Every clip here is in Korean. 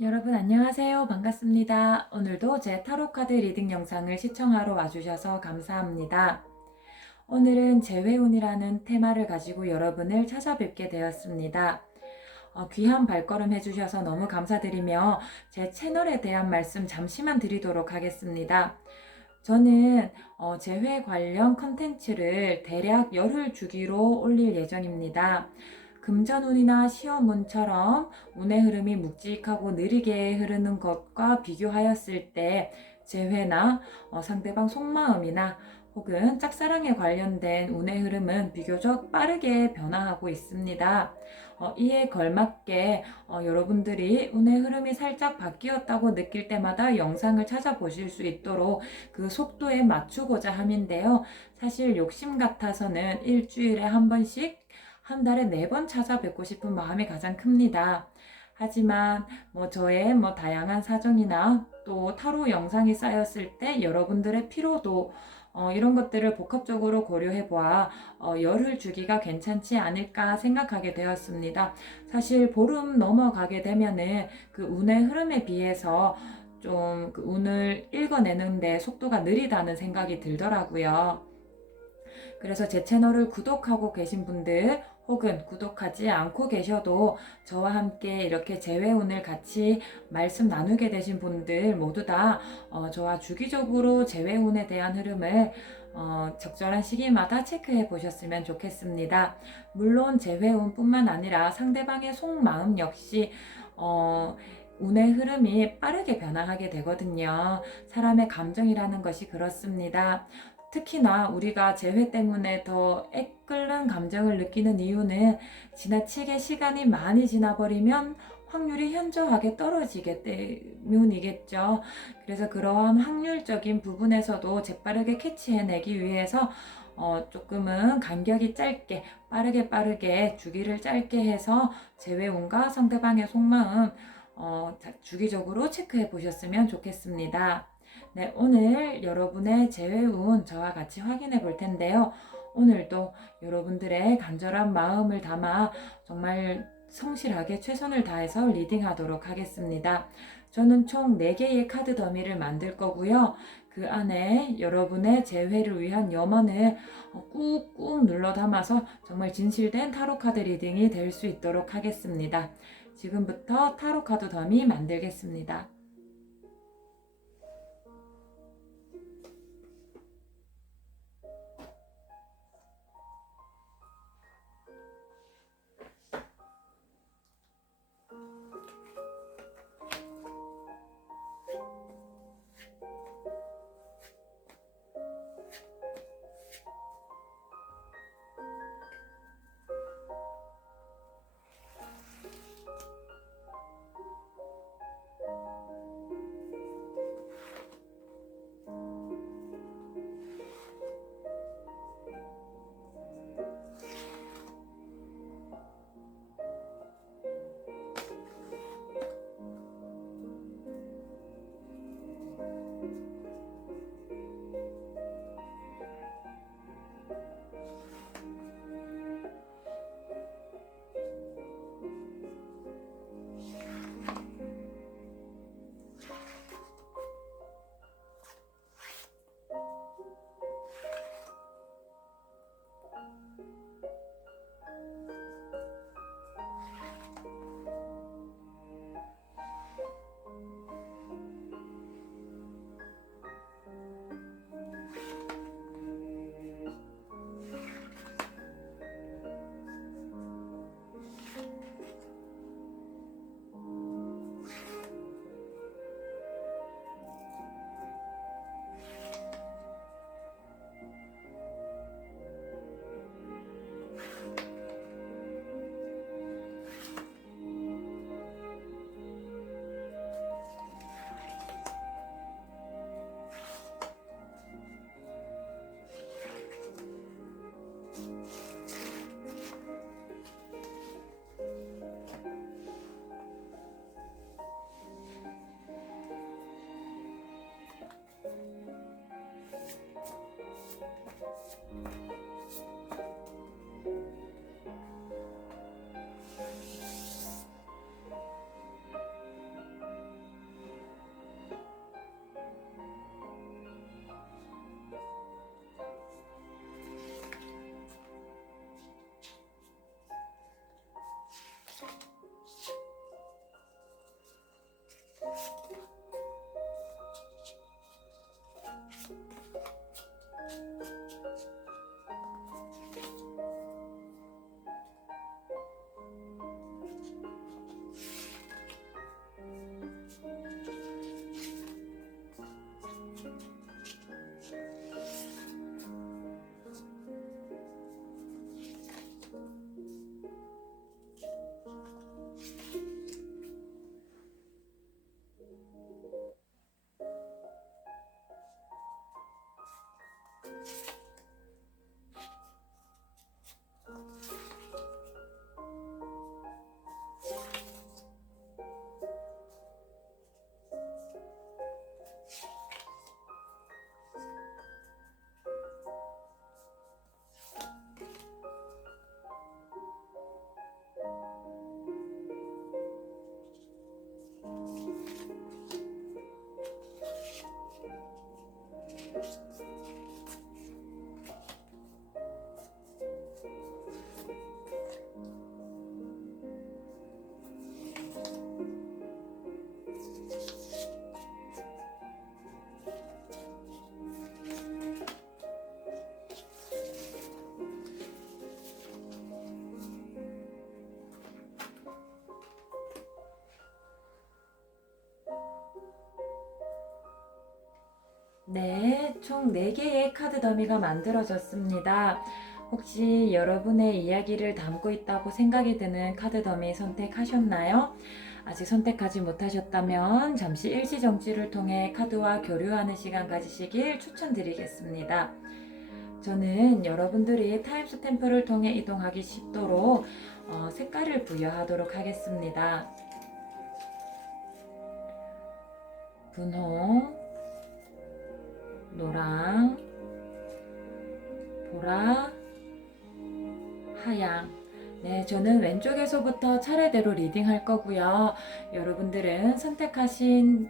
여러분 안녕하세요. 반갑습니다. 오늘도 제 타로카드 리딩 영상을 시청하러 와주셔서 감사합니다. 오늘은 재회운이라는 테마를 가지고 여러분을 찾아뵙게 되었습니다. 귀한 발걸음 해주셔서 너무 감사드리며 제 채널에 대한 말씀 잠시만 드리도록 하겠습니다. 저는 재회 관련 컨텐츠를 대략 열흘 주기로 올릴 예정입니다. 금전운이나 시험운처럼 운의 흐름이 묵직하고 느리게 흐르는 것과 비교하였을 때 재회나 상대방 속마음이나 혹은 짝사랑에 관련된 운의 흐름은 비교적 빠르게 변화하고 있습니다. 이에 걸맞게 여러분들이 운의 흐름이 살짝 바뀌었다고 느낄 때마다 영상을 찾아보실 수 있도록 그 속도에 맞추고자 함인데요. 사실 욕심 같아서는 일주일에 한 번씩 한 달에 4번 찾아뵙고 싶은 마음이 가장 큽니다. 하지만 저의 다양한 사정이나 또 타로 영상이 쌓였을 때 여러분들의 피로도 이런 것들을 복합적으로 고려해 보아 열흘 주기가 괜찮지 않을까 생각하게 되었습니다. 사실 보름 넘어가게 되면은 그 운의 흐름에 비해서 좀 그 운을 읽어내는데 속도가 느리다는 생각이 들더라고요. 그래서 제 채널을 구독하고 계신 분들 혹은 구독하지 않고 계셔도 저와 함께 이렇게 재회운을 같이 말씀 나누게 되신 분들 모두 다 저와 주기적으로 재회운에 대한 흐름을 적절한 시기마다 체크해 보셨으면 좋겠습니다. 물론 재회운뿐만 아니라 상대방의 속마음 역시 운의 흐름이 빠르게 변화하게 되거든요. 사람의 감정이라는 것이 그렇습니다. 특히나 우리가 재회 때문에 더 애끓는 감정을 느끼는 이유는 지나치게 시간이 많이 지나버리면 확률이 현저하게 떨어지기 때문이겠죠. 그래서 그러한 확률적인 부분에서도 재빠르게 캐치해내기 위해서 조금은 간격이 짧게 빠르게 주기를 짧게 해서 재회운과 상대방의 속마음 주기적으로 체크해 보셨으면 좋겠습니다. 네, 오늘 여러분의 재회운 저와 같이 확인해 볼 텐데요. 오늘도 여러분들의 간절한 마음을 담아 정말 성실하게 최선을 다해서 리딩하도록 하겠습니다. 저는 총 4개의 카드 더미를 만들 거고요. 그 안에 여러분의 재회를 위한 염원을 꾹꾹 눌러 담아서 정말 진실된 타로 카드 리딩이 될 수 있도록 하겠습니다. 지금부터 타로 카드 더미 만들겠습니다. 네, 총 4개의 카드 더미가 만들어졌습니다. 혹시 여러분의 이야기를 담고 있다고 생각이 드는 카드 더미 선택하셨나요? 아직 선택하지 못하셨다면 잠시 일시정지를 통해 카드와 교류하는 시간 가지시길 추천드리겠습니다. 저는 여러분들이 타임스탬프를 통해 이동하기 쉽도록 색깔을 부여하도록 하겠습니다. 분홍, 노랑, 보라, 하양. 네, 저는 왼쪽에서부터 차례대로 리딩할 거고요. 여러분들은 선택하신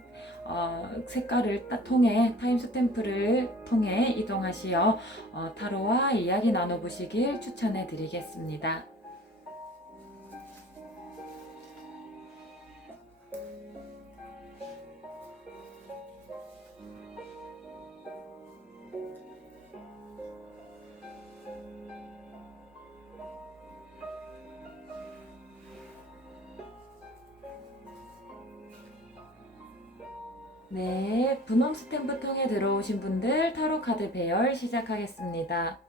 색깔을 통해 타임스탬프를 통해 이동하시어 타로와 이야기 나눠보시길 추천해 드리겠습니다. 네, 분홍 스탬프 통해 들어오신 분들 타로 카드 배열 시작하겠습니다.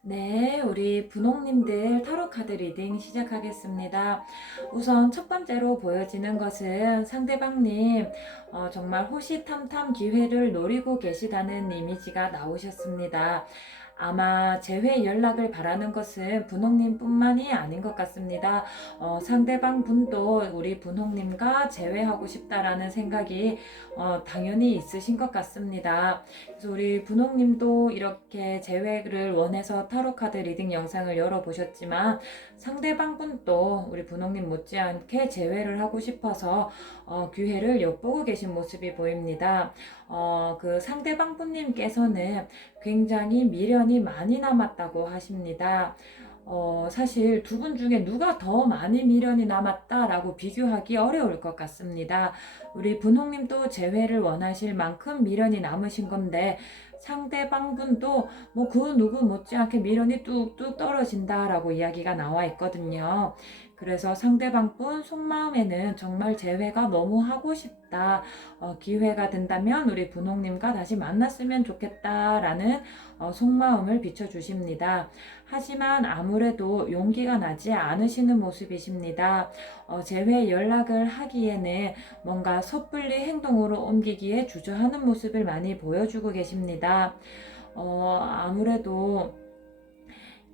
네, 우리 분홍님들 타로 카드 리딩 시작하겠습니다. 우선 첫 번째로 보여지는 것은 상대방님 정말 호시탐탐 기회를 노리고 계시다는 이미지가 나오셨습니다. 아마 재회 연락을 바라는 것은 분홍님뿐만이 아닌 것 같습니다. 상대방 분도 우리 분홍님과 재회하고 싶다라는 생각이 당연히 있으신 것 같습니다. 그래서 우리 분홍님도 이렇게 재회를 원해서 타로 카드 리딩 영상을 열어보셨지만 상대방 분도 우리 분홍님 못지않게 재회를 하고 싶어서 기회를 엿보고 계신 모습이 보입니다. 그 상대방 분님께서는 굉장히 미련이 많이 남았다고 하십니다. 사실 두 분 중에 누가 더 많이 미련이 남았다라고 비교하기 어려울 것 같습니다. 우리 분홍님도 재회를 원하실 만큼 미련이 남으신 건데 상대방 분도 뭐 그 누구 못지않게 미련이 뚝뚝 떨어진다라고 이야기가 나와 있거든요. 그래서 상대방분 속마음에는 정말 재회가 너무 하고 싶다. 기회가 된다면 우리 분홍님과 다시 만났으면 좋겠다라는 속마음을 비춰주십니다. 하지만 아무래도 용기가 나지 않으시는 모습이십니다. 재회 연락을 하기에는 뭔가 섣불리 행동으로 옮기기에 주저하는 모습을 많이 보여주고 계십니다. 아무래도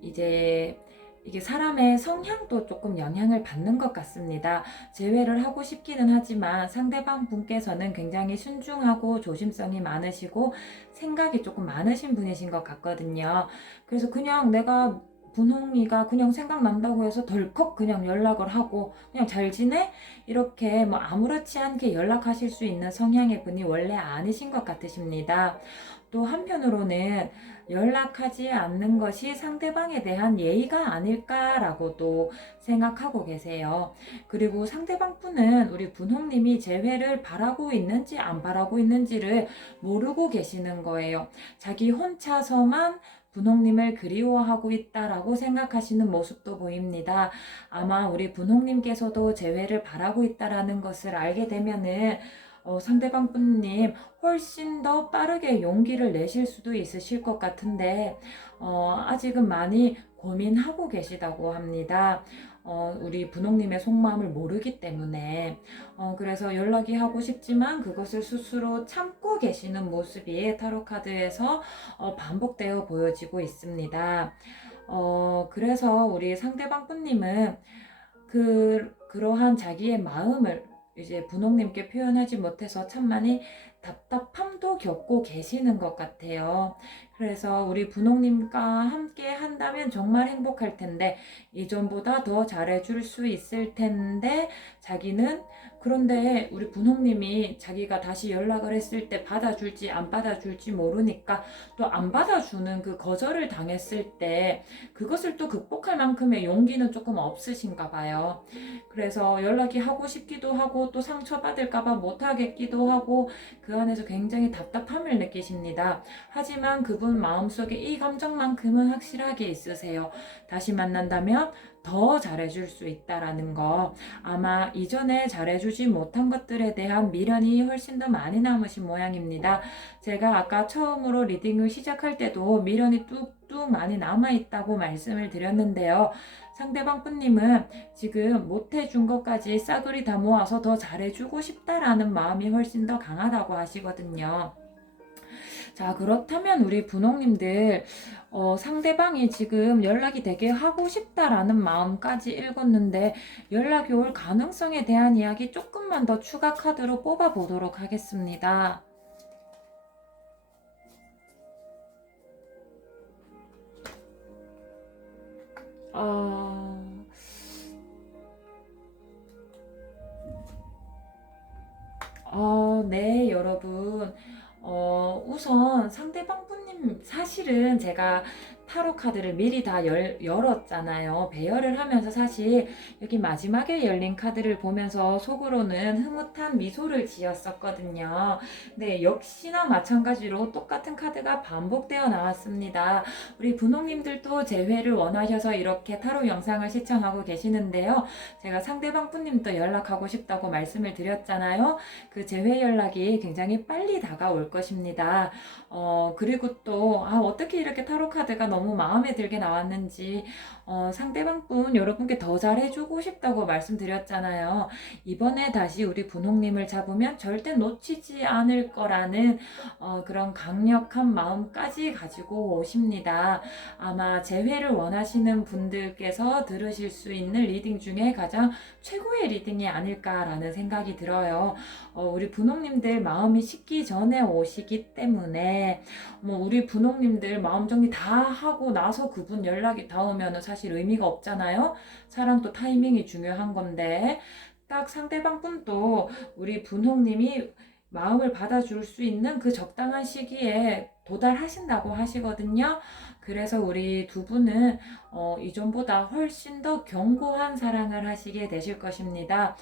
이제 이게 사람의 성향도 조금 영향을 받는 것 같습니다. 재회를 하고 싶기는 하지만 상대방 분께서는 굉장히 순중하고 조심성이 많으시고 생각이 조금 많으신 분이신 것 같거든요. 그래서 그냥 내가 분홍이가 그냥 생각난다고 해서 덜컥 그냥 연락을 하고 그냥 잘 지내? 이렇게 뭐 아무렇지 않게 연락하실 수 있는 성향의 분이 원래 아니신 것 같으십니다. 또 한편으로는 연락하지 않는 것이 상대방에 대한 예의가 아닐까라고도 생각하고 계세요. 그리고 상대방 분은 우리 분홍님이 재회를 바라고 있는지 안 바라고 있는지를 모르고 계시는 거예요. 자기 혼자서만 분홍님을 그리워하고 있다라고 생각하시는 모습도 보입니다. 아마 우리 분홍님께서도 재회를 바라고 있다라는 것을 알게 되면은 상대방 분님 훨씬 더 빠르게 용기를 내실 수도 있으실 것 같은데 아직은 많이 고민하고 계시다고 합니다. 우리 분홍님의 속마음을 모르기 때문에 그래서 연락이 하고 싶지만 그것을 스스로 참고 계시는 모습이 타로카드에서 반복되어 보여지고 있습니다. 그래서 우리 상대방 분님은 그러한 자기의 마음을 이제 분홍님께 표현하지 못해서 참 많이 답답함도 겪고 계시는 것 같아요. 그래서 우리 분홍님과 함께 한다면 정말 행복할 텐데 이전보다 더 잘해줄 수 있을 텐데 자기는 그런데 우리 분홍님이 자기가 다시 연락을 했을 때 받아줄지 안 받아줄지 모르니까 또 안 받아주는 그 거절을 당했을 때 그것을 또 극복할 만큼의 용기는 조금 없으신가 봐요. 그래서 연락이 하고 싶기도 하고 또 상처받을까봐 못하겠기도 하고 그 안에서 굉장히 답답함을 느끼십니다. 하지만 그분 마음속에 이 감정만큼은 확실하게 있으세요. 다시 만난다면 더 잘해줄 수 있다라는 거. 아마 이전에 잘해주지 못한 것들에 대한 미련이 훨씬 더 많이 남으신 모양입니다. 제가 아까 처음으로 리딩을 시작할 때도 미련이 뚝뚝 많이 남아있다고 말씀을 드렸는데요. 상대방 분님은 지금 못해준 것까지 싸그리 다 모아서 더 잘해주고 싶다라는 마음이 훨씬 더 강하다고 하시거든요. 자, 그렇다면 우리 분홍님들 상대방이 지금 연락이 되게 하고 싶다라는 마음까지 읽었는데 연락이 올 가능성에 대한 이야기 조금만 더 추가 카드로 뽑아 보도록 하겠습니다. 네, 여러분. 우선 상대방 분님 사실은 제가 타로 카드를 미리 다 열었잖아요. 배열을 하면서 사실 여기 마지막에 열린 카드를 보면서 속으로는 흐뭇한 미소를 지었었거든요. 네, 역시나 마찬가지로 똑같은 카드가 반복되어 나왔습니다. 우리 분홍님들도 재회를 원하셔서 이렇게 타로 영상을 시청하고 계시는데요. 제가 상대방 분님도 연락하고 싶다고 말씀을 드렸잖아요. 그 재회 연락이 굉장히 빨리 다가올 것입니다. 그리고 또 어떻게 이렇게 타로 카드가 너무 마음에 들게 나왔는지 상대방 분 여러분께 더 잘해주고 싶다고 말씀드렸잖아요. 이번에 다시 우리 분홍님을 잡으면 절대 놓치지 않을 거라는 그런 강력한 마음까지 가지고 오십니다. 아마 재회를 원하시는 분들께서 들으실 수 있는 리딩 중에 가장 최고의 리딩이 아닐까라는 생각이 들어요. 우리 분홍님들 마음이 식기 전에 오시기 때문에 우리 분홍님들 마음 정리 다 하고 나서 그분 연락이 닿으면 사실 의미가 없잖아요. 사랑도 타이밍이 중요한 건데 딱 상대방 분도 우리 분홍님이 마음을 받아줄 수 있는 그 적당한 시기에 도달하신다고 하시거든요. 그래서 우리 두 분은 이전보다 훨씬 더 견고한 사랑을 하시게 되실 것입니다.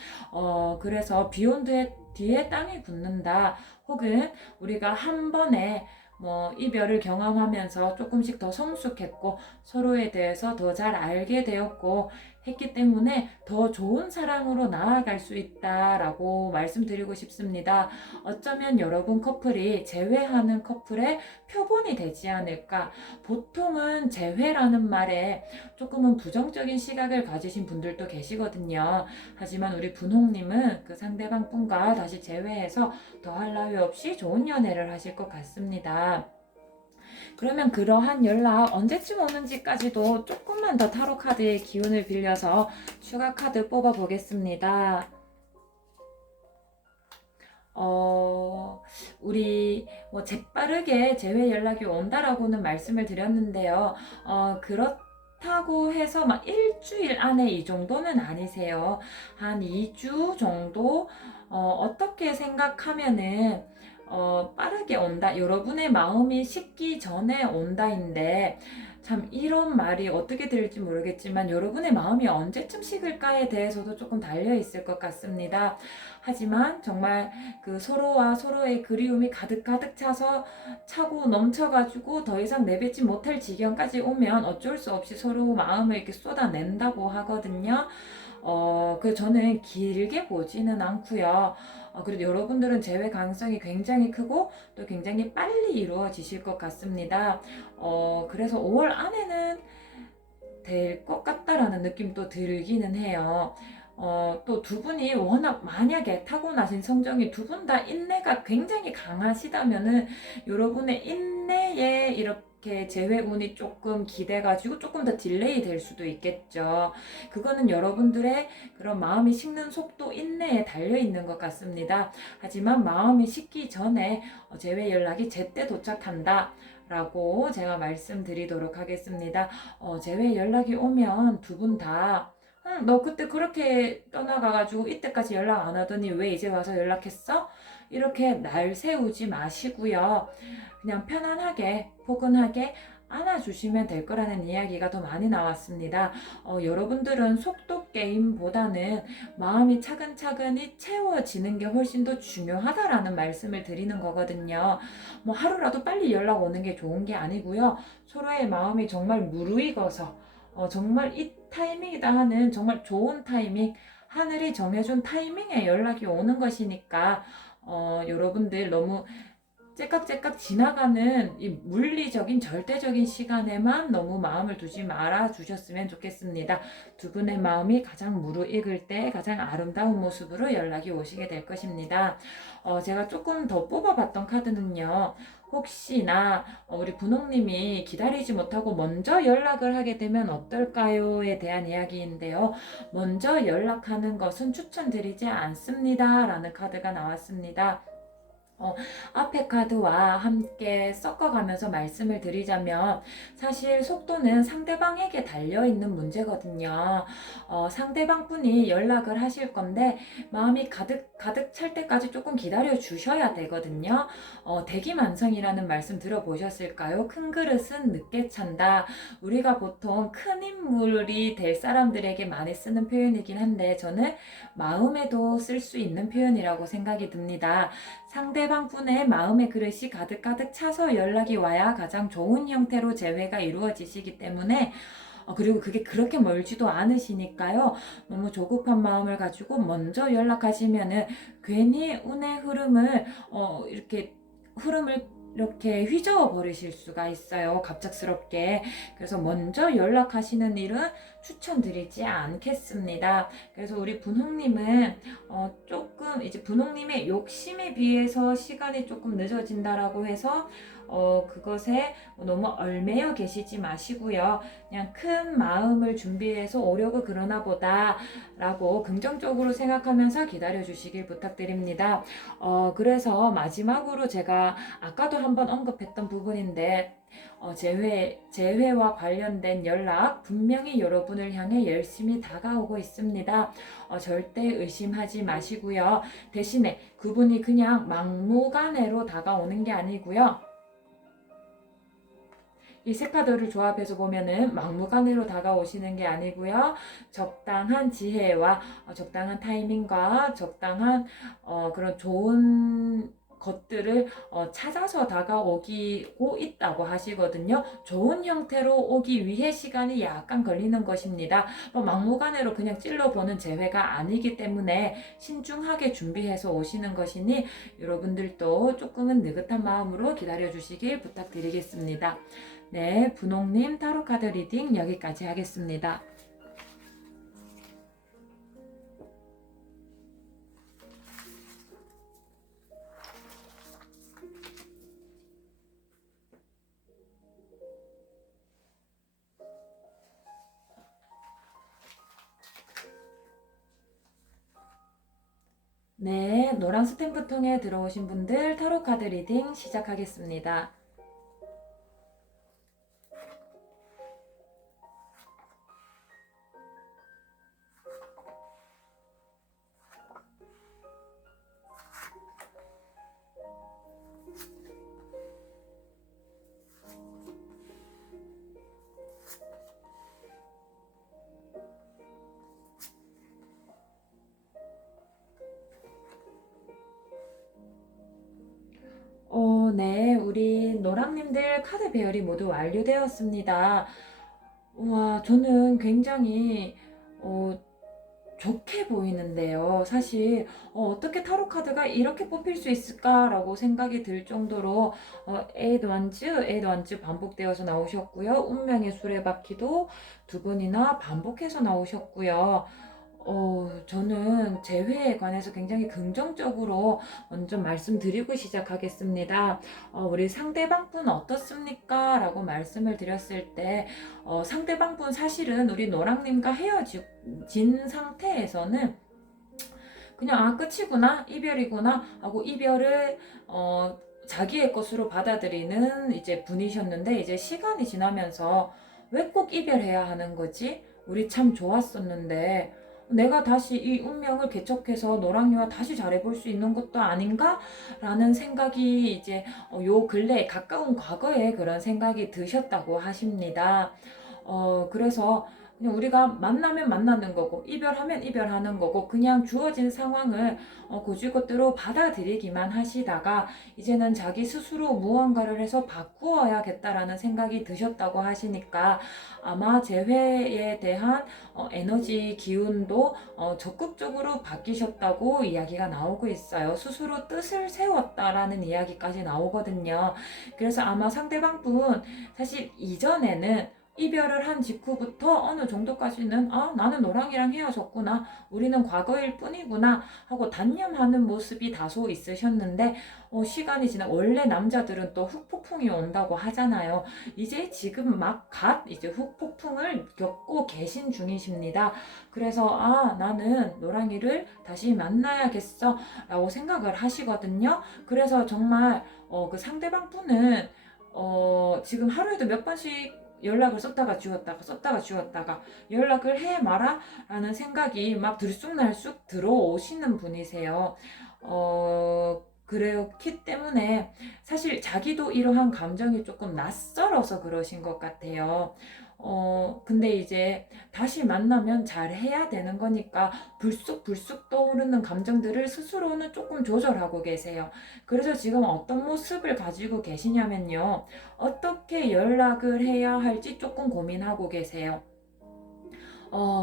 그래서 비욘드 뒤에 땅이 굳는다. 혹은 우리가 한 번에 이별을 경험하면서 조금씩 더 성숙했고 서로에 대해서 더 잘 알게 되었고 했기 때문에 더 좋은 사랑으로 나아갈 수 있다라고 말씀드리고 싶습니다. 어쩌면 여러분 커플이 재회하는 커플의 표본이 되지 않을까. 보통은 재회라는 말에 조금은 부정적인 시각을 가지신 분들도 계시거든요. 하지만 우리 분홍님은 그 상대방 분과 다시 재회해서 더할 나위 없이 좋은 연애를 하실 것 같습니다. 그러면 그러한 연락 언제쯤 오는지까지도 조금만 더 타로 카드의 기운을 빌려서 추가 카드 뽑아 보겠습니다. 우리 재빠르게 재회 연락이 온다라고는 말씀을 드렸는데요. 그렇다고 해서 막 일주일 안에 이 정도는 아니세요. 한 2주 정도 어떻게 생각하면은 빠르게 온다. 여러분의 마음이 식기 전에 온다인데 참 이런 말이 어떻게 들릴지 모르겠지만 여러분의 마음이 언제쯤 식을까에 대해서도 조금 달려 있을 것 같습니다. 하지만 정말 그 서로와 서로의 그리움이 가득가득 차고 넘쳐가지고 더 이상 내뱉지 못할 지경까지 오면 어쩔 수 없이 서로 마음을 이렇게 쏟아낸다고 하거든요. 그 저는 길게 보지는 않고요. 그래도 여러분들은 재회 가능성이 굉장히 크고 또 굉장히 빨리 이루어지실 것 같습니다. 그래서 5월 안에는 될 것 같다라는 느낌도 들기는 해요. 또 두 분이 워낙 만약에 타고나신 성정이 두 분 다 인내가 굉장히 강하시다면은 여러분의 인내에 이렇게 재회운이 조금 기대가지고 조금 더 딜레이 될 수도 있겠죠. 그거는 여러분들의 그런 마음이 식는 속도, 인내에 달려 있는 것 같습니다. 하지만 마음이 식기 전에 재회 연락이 제때 도착한다. 라고 제가 말씀드리도록 하겠습니다. 재회 연락이 오면 두 분 다 너 그때 그렇게 떠나가가지고 이때까지 연락 안 하더니 왜 이제 와서 연락했어? 이렇게 날 세우지 마시고요. 그냥 편안하게 포근하게 안아주시면 될 거라는 이야기가 더 많이 나왔습니다. 여러분들은 속도 게임보다는 마음이 차근차근히 채워지는 게 훨씬 더 중요하다라는 말씀을 드리는 거거든요. 뭐 하루라도 빨리 연락 오는 게 좋은 게 아니고요. 서로의 마음이 정말 무르익어서 정말 이 타이밍이다 하는 정말 좋은 타이밍, 하늘이 정해준 타이밍에 연락이 오는 것이니까 여러분들 너무 째깍째깍 지나가는 이 물리적인 절대적인 시간에만 너무 마음을 두지 말아 주셨으면 좋겠습니다. 두 분의 마음이 가장 무르익을 때 가장 아름다운 모습으로 연락이 오시게 될 것입니다. 제가 조금 더 뽑아봤던 카드는요. 혹시나 우리 분홍님이 기다리지 못하고 먼저 연락을 하게 되면 어떨까요?에 대한 이야기인데요. 먼저 연락하는 것은 추천드리지 않습니다. 라는 카드가 나왔습니다. 앞에 카드와 함께 섞어가면서 말씀을 드리자면 사실 속도는 상대방에게 달려있는 문제거든요. 상대방 분이 연락을 하실 건데 마음이 가득 찰 때까지 조금 기다려 주셔야 되거든요. 대기만성이라는 말씀 들어보셨을까요? 큰 그릇은 늦게 찬다. 우리가 보통 큰 인물이 될 사람들에게 많이 쓰는 표현이긴 한데 저는 마음에도 쓸 수 있는 표현이라고 생각이 듭니다. 상대방 분의 마음의 그릇이 가득가득 차서 연락이 와야 가장 좋은 형태로 재회가 이루어지시기 때문에 그리고 그게 그렇게 멀지도 않으시니까요. 너무 조급한 마음을 가지고 먼저 연락하시면은 괜히 운의 흐름을 이렇게 휘저어 버리실 수가 있어요. 갑작스럽게. 그래서 먼저 연락하시는 일은 추천드리지 않겠습니다. 그래서 우리 분홍님은 조금 이제 분홍님의 욕심에 비해서 시간이 조금 늦어진다라고 해서 그것에 너무 얽매여 계시지 마시고요. 그냥 큰 마음을 준비해서 오려고 그러나 보다 라고 긍정적으로 생각하면서 기다려 주시길 부탁드립니다. 그래서 마지막으로 제가 아까도 한번 언급했던 부분인데 재회와 관련된 연락 분명히 여러분을 향해 열심히 다가오고 있습니다. 절대 의심하지 마시고요. 대신에 그분이 그냥 막무가내로 다가오는 게 아니고요. 이 세 카드를 조합해서 보면은 막무가내로 다가오시는 게 아니고요. 적당한 지혜와 적당한 타이밍과 적당한 그런 좋은 것들을 찾아서 다가오고 있다고 하시거든요. 좋은 형태로 오기 위해 시간이 약간 걸리는 것입니다. 막무가내로 그냥 찔러보는 재회가 아니기 때문에 신중하게 준비해서 오시는 것이니 여러분들도 조금은 느긋한 마음으로 기다려 주시길 부탁드리겠습니다. 네, 분홍님 타로카드 리딩 여기까지 하겠습니다. 네, 노란 스탬프 통해 들어오신 분들 타로카드 리딩 시작하겠습니다. 네, 우리 노랑님들 카드 배열이 모두 완료되었습니다. 와, 저는 굉장히 어, 좋게 보이는데요. 사실 떻게 타로 카드가 이렇게 뽑힐 수 있을까라고 생각이 들 정도로 에이드 완즈 반복되어서 나오셨고요. 운명의 수레바퀴도 두 번이나 반복해서 나오셨고요. 저는 재회에 관해서 굉장히 긍정적으로 먼저 말씀드리고 시작하겠습니다. 우리 상대방분 어떻습니까? 라고 말씀을 드렸을 때, 상대방분 사실은 우리 노랑님과 헤어진 상태에서는 그냥 끝이구나, 이별이구나 하고 이별을, 자기의 것으로 받아들이는 이제 분이셨는데, 이제 시간이 지나면서 왜 꼭 이별해야 하는 거지? 우리 참 좋았었는데, 내가 다시 이 운명을 개척해서 노랑이와 다시 잘해볼 수 있는 것도 아닌가? 라는 생각이 이제 요 근래 가까운 과거에 그런 생각이 드셨다고 하십니다. 그래서 그냥 우리가 만나면 만나는 거고 이별하면 이별하는 거고 그냥 주어진 상황을 고지것대로 받아들이기만 하시다가 이제는 자기 스스로 무언가를 해서 바꾸어야겠다라는 생각이 드셨다고 하시니까 아마 재회에 대한 에너지 기운도 적극적으로 바뀌셨다고 이야기가 나오고 있어요. 스스로 뜻을 세웠다라는 이야기까지 나오거든요. 그래서 아마 상대방분 사실 이전에는 이별을 한 직후부터 어느 정도까지는 나는 너랑이랑 헤어졌구나, 우리는 과거일 뿐이구나 하고 단념하는 모습이 다소 있으셨는데 시간이 지나 원래 남자들은 또 훅폭풍이 온다고 하잖아요. 이제 지금 막 이제 훅폭풍을 겪고 계신 중이십니다. 그래서 나는 노랑이를 다시 만나야겠어 라고 생각을 하시거든요. 그래서 정말 그 상대방 분은 지금 하루에도 몇 번씩 연락을 썼다가 지웠다가 연락을 해 마라 라는 생각이 막 들쑥날쑥 들어오시는 분이세요. 그렇기 때문에 사실 자기도 이러한 감정이 조금 낯설어서 그러신 것 같아요. 근데 이제 다시 만나면 잘 해야 되는 거니까 불쑥불쑥 떠오르는 감정들을 스스로는 조금 조절하고 계세요. 그래서 지금 어떤 모습을 가지고 계시냐면요. 어떻게 연락을 해야 할지 조금 고민하고 계세요.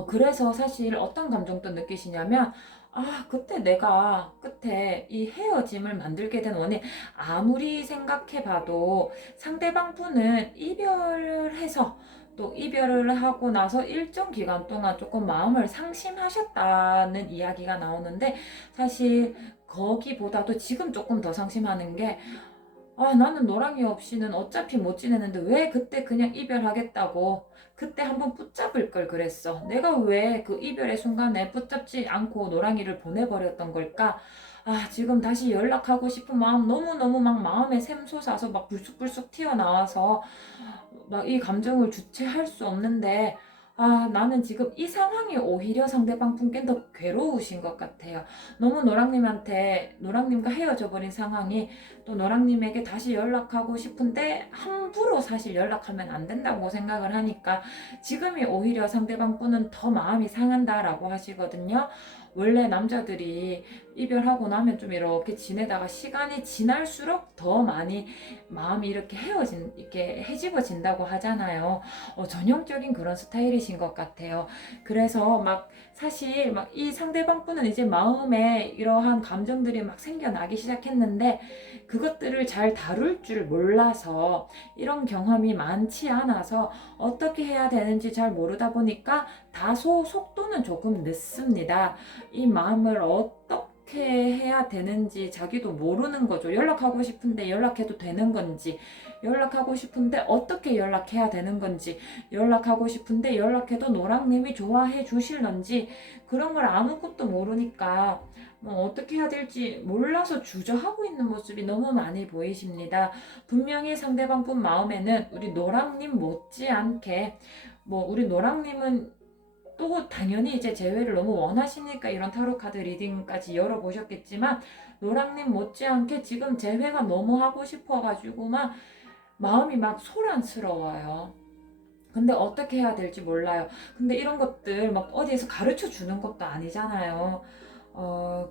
그래서 사실 어떤 감정도 느끼시냐면, 그때 내가 끝에 이 헤어짐을 만들게 된 원인, 아무리 생각해봐도 상대방 분은 이별을 해서 또 이별을 하고 나서 일정 기간 동안 조금 마음을 상심하셨다는 이야기가 나오는데, 사실 거기보다도 지금 조금 더 상심하는 게, 나는 너랑이 없이는 어차피 못 지내는데 왜 그때 그냥 이별하겠다고 그때 한번 붙잡을 걸 그랬어. 내가 왜 그 이별의 순간에 붙잡지 않고 노랑이를 보내버렸던 걸까? 지금 다시 연락하고 싶은 마음 너무너무 막 마음에 샘솟아서 막 불쑥불쑥 튀어나와서 막 이 감정을 주체할 수 없는데 나는 지금 이 상황이 오히려 상대방 분께 더 괴로우신 것 같아요. 너무 노랑님과 헤어져 버린 상황이 또 노랑님에게 다시 연락하고 싶은데 함부로 사실 연락하면 안 된다고 생각을 하니까 지금이 오히려 상대방 분은 더 마음이 상한다라고 하시거든요. 원래 남자들이 이별하고 나면 좀 이렇게 지내다가 시간이 지날수록 더 많이 마음이 이렇게 이렇게 헤집어진다고 하잖아요. 전형적인 그런 스타일이신 것 같아요. 그래서 막 사실 막 이 상대방 분은 이제 마음에 이러한 감정들이 막 생겨나기 시작했는데 그것들을 잘 다룰 줄 몰라서 이런 경험이 많지 않아서 어떻게 해야 되는지 잘 모르다 보니까 다소 속도는 조금 늦습니다. 이 마음을 어떻게 해야 되는지 자기도 모르는 거죠. 연락하고 싶은데 연락해도 되는 건지, 연락하고 싶은데 어떻게 연락해야 되는 건지, 연락하고 싶은데 연락해도 노랑님이 좋아해 주실런지, 그런 걸 아무것도 모르니까 뭐 어떻게 해야 될지 몰라서 주저하고 있는 모습이 너무 많이 보이십니다. 분명히 상대방 분 마음에는 우리 노랑님 못지않게, 뭐 우리 노랑님은 또 당연히 이제 재회를 너무 원하시니까 이런 타로 카드 리딩까지 열어보셨겠지만, 노랑님 못지않게 지금 재회가 너무 하고 싶어가지고 막 마음이 막 소란스러워요. 근데 어떻게 해야 될지 몰라요. 근데 이런 것들 막 어디에서 가르쳐 주는 것도 아니잖아요.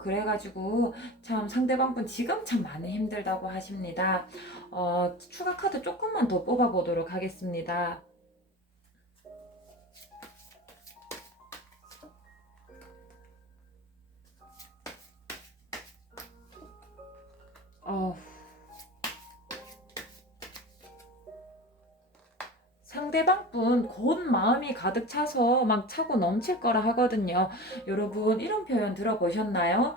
그래가지고 참 상대방 분 지금 참 많이 힘들다고 하십니다. 추가 카드 조금만 더 뽑아보도록 하겠습니다. 어, 상대방 분 곧 마음이 가득 차서 막 차고 넘칠 거라 하거든요. 여러분 이런 표현 들어보셨나요?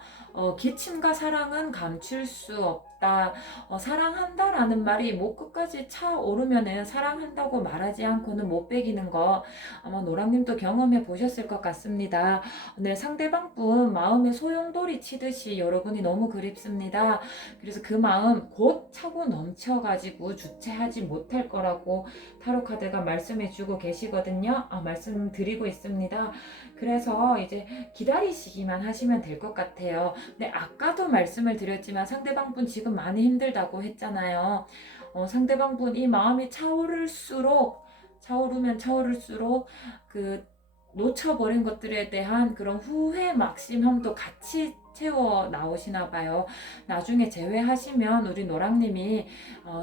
기침과 사랑은 감출 수 없다. 사랑한다라는 말이 목 끝까지 차오르면은 사랑한다고 말하지 않고는 못 베기는 거 아마 노랑님도 경험해 보셨을 것 같습니다. 네, 상대방 분 마음에 소용돌이 치듯이 여러분이 너무 그립습니다. 그래서 그 마음 곧 차고 넘쳐가지고 주체하지 못할 거라고 타로 카드가 말씀해주고 계시거든요. 말씀드리고 있습니다. 그래서 이제 기다리시기만 하시면 될 것 같아요. 근데 아까도 말씀을 드렸지만 상대방 분 지금 많이 힘들다고 했잖아요. 상대방 분 이 마음이 차오르면 차오를수록 그 놓쳐버린 것들에 대한 그런 후회 막심함도 같이 채워 나오시나 봐요. 나중에 재회하시면 우리 노랑님이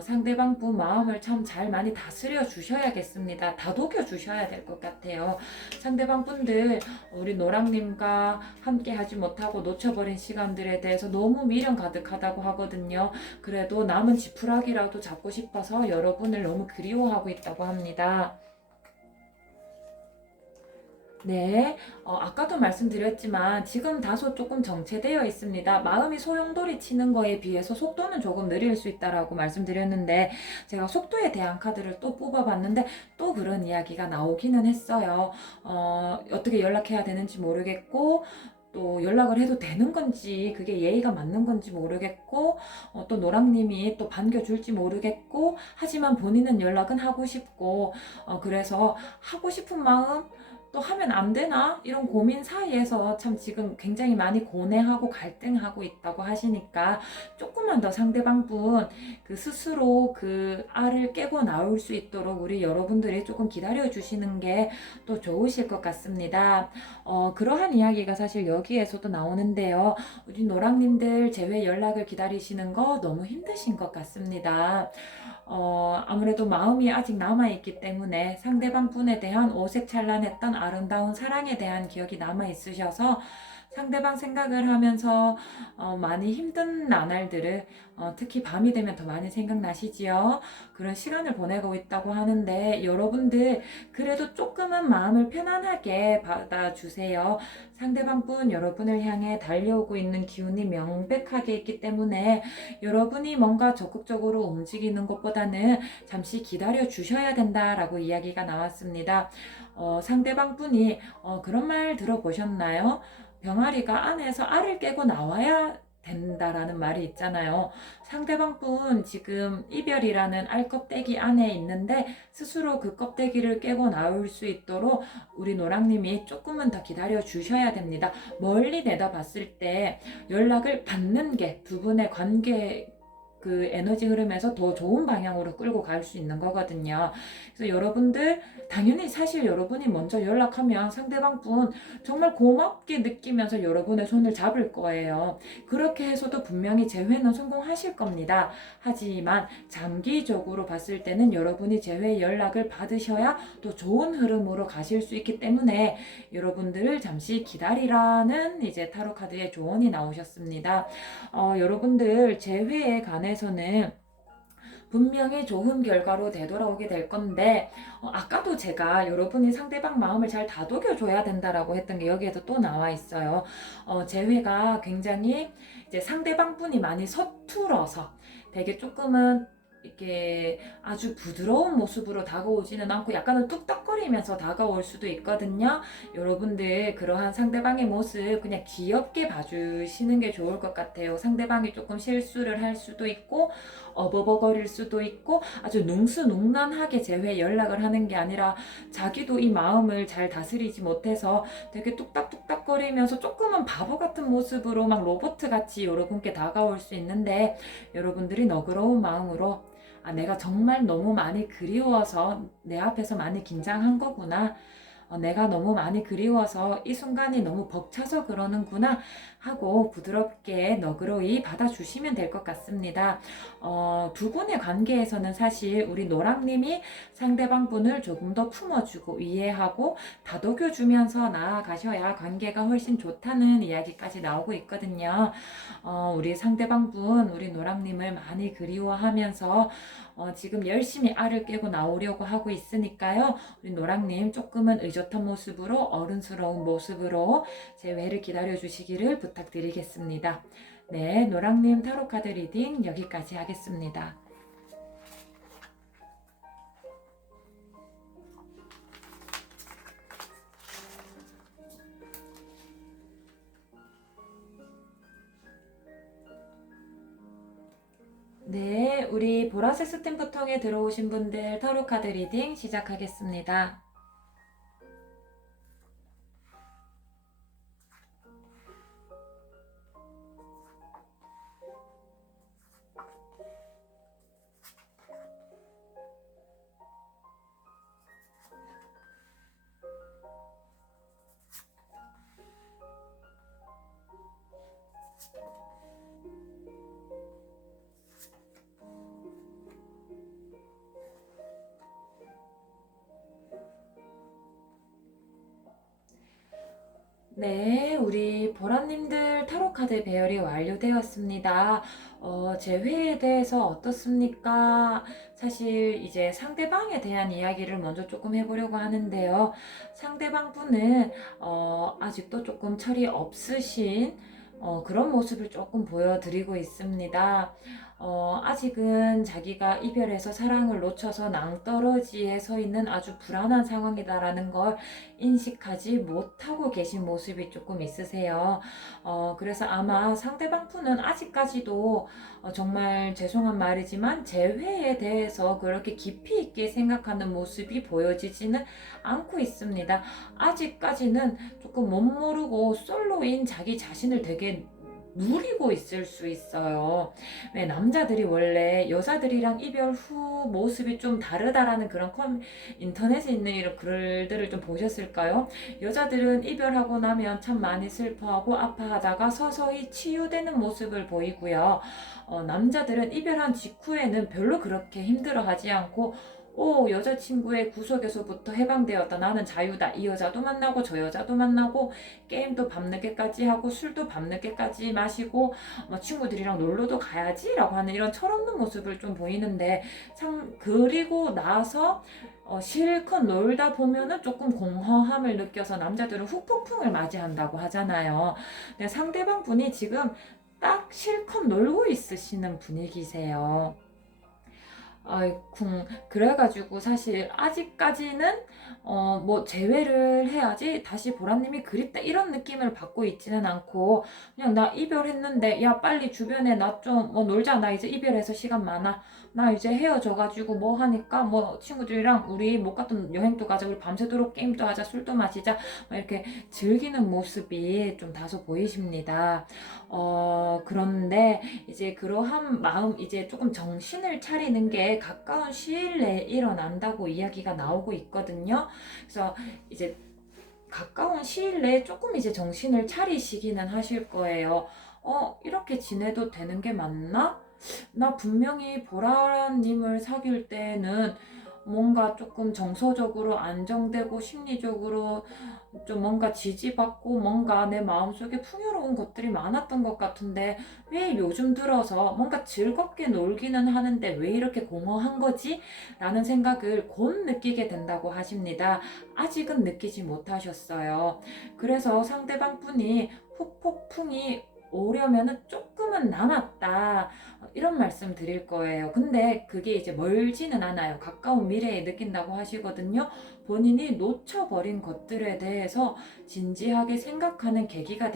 상대방 분 마음을 참 잘 많이 다스려 주셔야겠습니다. 다독여 주셔야 될 것 같아요. 상대방 분들 우리 노랑님과 함께 하지 못하고 놓쳐버린 시간들에 대해서 너무 미련 가득하다고 하거든요. 그래도 남은 지푸라기라도 잡고 싶어서 여러분을 너무 그리워하고 있다고 합니다. 네, 아까도 말씀드렸지만 지금 다소 조금 정체되어 있습니다. 마음이 소용돌이 치는 거에 비해서 속도는 조금 느릴 수 있다라고 말씀드렸는데, 제가 속도에 대한 카드를 또 뽑아봤는데 또 그런 이야기가 나오기는 했어요. 어떻게 연락해야 되는지 모르겠고, 또 연락을 해도 되는 건지 그게 예의가 맞는 건지 모르겠고, 또 노랑님이 또 반겨줄지 모르겠고, 하지만 본인은 연락은 하고 싶고, 그래서 하고 싶은 마음 또 하면 안 되나? 이런 고민 사이에서 참 지금 굉장히 많이 고뇌하고 갈등하고 있다고 하시니까 조금만 더 상대방 분 그 스스로 그 알을 깨고 나올 수 있도록 우리 여러분들이 조금 기다려 주시는 게 또 좋으실 것 같습니다. 그러한 이야기가 사실 여기에서도 나오는데요. 우리 노랑님들 재회 연락을 기다리시는 거 너무 힘드신 것 같습니다. 아무래도 마음이 아직 남아있기 때문에 상대방 분에 대한 어색찬란했던 아름다운 사랑에 대한 기억이 남아있으셔서 상대방 생각을 하면서 많이 힘든 나날들을 특히 밤이 되면 더 많이 생각나시지요. 그런 시간을 보내고 있다고 하는데 여러분들 그래도 조금은 마음을 편안하게 받아주세요. 상대방 분 여러분을 향해 달려오고 있는 기운이 명백하게 있기 때문에 여러분이 뭔가 적극적으로 움직이는 것보다는 잠시 기다려 주셔야 된다라고 이야기가 나왔습니다. 상대방 분이 그런 말 들어보셨나요? 병아리가 안에서 알을 깨고 나와야 된다라는 말이 있잖아요. 상대방 분 지금 이별이라는 알 껍데기 안에 있는데 스스로 그 껍데기를 깨고 나올 수 있도록 우리 노랑님이 조금은 더 기다려 주셔야 됩니다. 멀리 내다봤을 때 연락을 받는 게 두 분의 관계 그 에너지 흐름에서 더 좋은 방향으로 끌고 갈 수 있는 거거든요. 그래서 여러분들 당연히 사실 여러분이 먼저 연락하면 상대방 분 정말 고맙게 느끼면서 여러분의 손을 잡을 거예요. 그렇게 해서도 분명히 재회는 성공하실 겁니다. 하지만 장기적으로 봤을 때는 여러분이 재회 연락을 받으셔야 더 좋은 흐름으로 가실 수 있기 때문에 여러분들을 잠시 기다리라는 이제 타로 카드의 조언이 나오셨습니다. 여러분들 재회에 관해서는 분명히 좋은 결과로 되돌아오게 될 건데, 아까도 제가 여러분이 상대방 마음을 잘 다독여 줘야 된다라고 했던 게 여기에도 또 나와 있어요. 재회가 굉장히 이제 상대방 분이 많이 서툴어서 되게 조금은 이렇게 아주 부드러운 모습으로 다가오지는 않고 약간은 뚝딱거리면서 다가올 수도 있거든요. 여러분들 그러한 상대방의 모습 그냥 귀엽게 봐주시는 게 좋을 것 같아요. 상대방이 조금 실수를 할 수도 있고 어버버거릴 수도 있고 아주 능수능란하게 재회 연락을 하는 게 아니라 자기도 이 마음을 잘 다스리지 못해서 되게 뚝딱뚝딱거리면서 조금은 바보 같은 모습으로 막 로봇같이 여러분께 다가올 수 있는데, 여러분들이 너그러운 마음으로 내가 정말 너무 많이 그리워서 내 앞에서 많이 긴장한 거구나. 내가 너무 많이 그리워서 이 순간이 너무 벅차서 그러는구나 하고 부드럽게 너그러이 받아주시면 될 것 같습니다. 두 분의 관계에서는 사실 우리 노랑님이 상대방 분을 조금 더 품어주고 이해하고 다독여주면서 나아가셔야 관계가 훨씬 좋다는 이야기까지 나오고 있거든요. 우리 상대방 분, 우리 노랑님을 많이 그리워하면서 지금 열심히 알을 깨고 나오려고 하고 있으니까요. 우리 노랑님 조금은 의젓한 모습으로 어른스러운 모습으로 재회를 기다려 주시기를 부탁드리겠습니다. 네, 노랑님 타로카드 리딩 여기까지 하겠습니다. 네, 우리 보라색 스탬프 통에 들어오신 분들 타로카드 리딩 시작하겠습니다. 네, 우리 보라님들 타로카드 배열이 완료되었습니다. 제 회에 대해서 어떻습니까? 사실 이제 상대방에 대한 이야기를 먼저 조금 해보려고 하는데요. 상대방 분은 아직도 조금 철이 없으신 그런 모습을 조금 보여드리고 있습니다. 아직은 자기가 이별해서 사랑을 놓쳐서 낭떠러지에 서 있는 아주 불안한 상황이다라는 걸 인식하지 못하고 계신 모습이 조금 있으세요. 그래서 아마 상대방 분은 아직까지도 정말 죄송한 말이지만 재회에 대해서 그렇게 깊이 있게 생각하는 모습이 보여지지는 않고 있습니다. 아직까지는 조금 못 모르고 솔로인 자기 자신을 되게 누리고 있을 수 있어요. 왜 남자들이 원래 여자들이랑 이별 후 모습이 좀 다르다라는 그런 인터넷에 있는 이런 글들을 좀 보셨을까요? 여자들은 이별하고 나면 참 많이 슬퍼하고 아파하다가 서서히 치유되는 모습을 보이고요. 남자들은 이별한 직후에는 별로 그렇게 힘들어하지 않고 여자친구의 구속에서부터 해방되었다. 나는 자유다. 이 여자도 만나고 저 여자도 만나고 게임도 밤늦게까지 하고 술도 밤늦게까지 마시고 친구들이랑 놀러도 가야지라고 하는 이런 철없는 모습을 좀 보이는데, 참 그리고 나서 실컷 놀다 보면은 조금 공허함을 느껴서 남자들은 후폭풍을 맞이한다고 하잖아요. 근데 상대방 분이 지금 딱 실컷 놀고 있으시는 분위기세요. 아이쿵. 그래가지고 사실 아직까지는 뭐 재회를 해야지 다시 보라님이 그립다 이런 느낌을 받고 있지는 않고, 그냥 나 이별했는데 야 빨리 주변에 나 좀 뭐 놀자, 나 이제 이별해서 시간 많아, 나 이제 헤어져가지고 뭐 하니까 뭐 친구들이랑 우리 못 갔던 여행도 가자, 우리 밤새도록 게임도 하자, 술도 마시자, 막 이렇게 즐기는 모습이 좀 다소 보이십니다. 그런데 이제 그러한 마음, 이제 조금 정신을 차리는 게 가까운 시일 내에 일어난다고 이야기가 나오고 있거든요. 그래서 이제 가까운 시일 내에 조금 이제 정신을 차리시기는 하실 거예요. 이렇게 지내도 되는 게 맞나? 나 분명히 보라님을 사귈 때는 뭔가 조금 정서적으로 안정되고 심리적으로 좀 뭔가 지지받고 뭔가 내 마음속에 풍요로운 것들이 많았던 것 같은데, 왜 요즘 들어서 뭔가 즐겁게 놀기는 하는데 왜 이렇게 공허한 거지? 라는 생각을 곧 느끼게 된다고 하십니다. 아직은 느끼지 못하셨어요. 그래서 상대방 분이 후폭풍이 오려면은 조금은 남았다, 이런 말씀 드릴 거예요. 근데 그게 이제 멀지는 않아요. 가까운 미래에 느낀다고 하시거든요. 본인이 놓쳐버린 것들에 대해서 진지하게 생각하는 계기가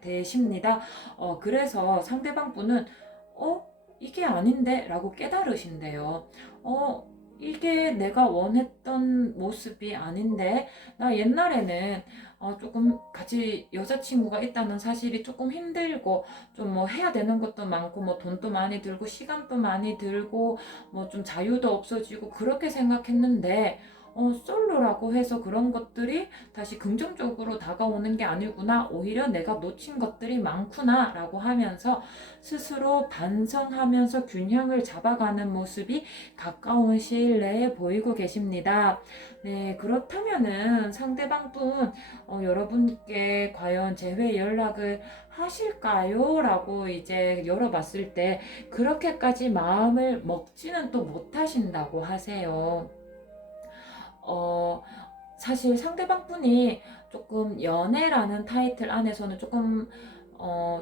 되십니다. 그래서 상대방 분은 이게 아닌데? 라고 깨달으신대요. 이게 내가 원했던 모습이 아닌데, 나 옛날에는 조금 같이 여자친구가 있다는 사실이 조금 힘들고, 좀 뭐 해야 되는 것도 많고, 뭐 돈도 많이 들고, 시간도 많이 들고, 뭐 좀 자유도 없어지고, 그렇게 생각했는데, 솔로라고 해서 그런 것들이 다시 긍정적으로 다가오는 게 아니구나, 오히려 내가 놓친 것들이 많구나 라고 하면서 스스로 반성하면서 균형을 잡아가는 모습이 가까운 시일 내에 보이고 계십니다. 네, 그렇다면은 상대방 분, 여러분께 과연 재회 연락을 하실까요? 라고 이제 열어봤을 때 그렇게까지 마음을 먹지는 또 못하신다고 하세요. 어, 사실 상대방 분이 조금 연애라는 타이틀 안에서는 조금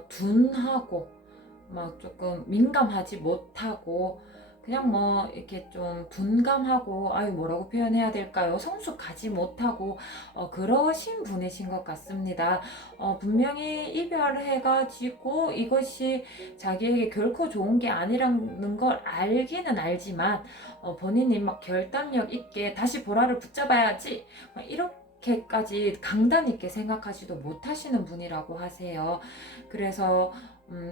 둔하고 막 조금 민감하지 못하고, 그냥 뭐 이렇게 좀 둔감하고, 아유 뭐라고 표현해야 될까요? 성숙하지 못하고 그러신 분이신 것 같습니다. 분명히 이별해가지고 이것이 자기에게 결코 좋은 게 아니라는 걸 알기는 알지만, 본인이 막 결단력 있게 다시 보라를 붙잡아야지 막 이렇게까지 강단 있게 생각하지도 못하시는 분이라고 하세요. 그래서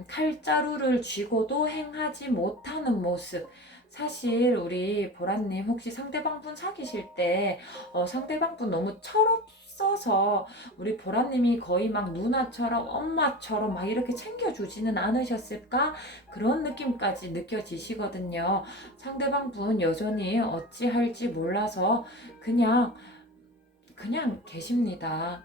칼자루를 쥐고도 행하지 못하는 모습. 사실 우리 보라님 혹시 상대방 분 사귀실 때 상대방 분 너무 철없어서 우리 보라님이 거의 막 누나처럼 엄마처럼 막 이렇게 챙겨주지는 않으셨을까? 그런 느낌까지 느껴지시거든요. 상대방 분 여전히 어찌할지 몰라서 그냥 계십니다.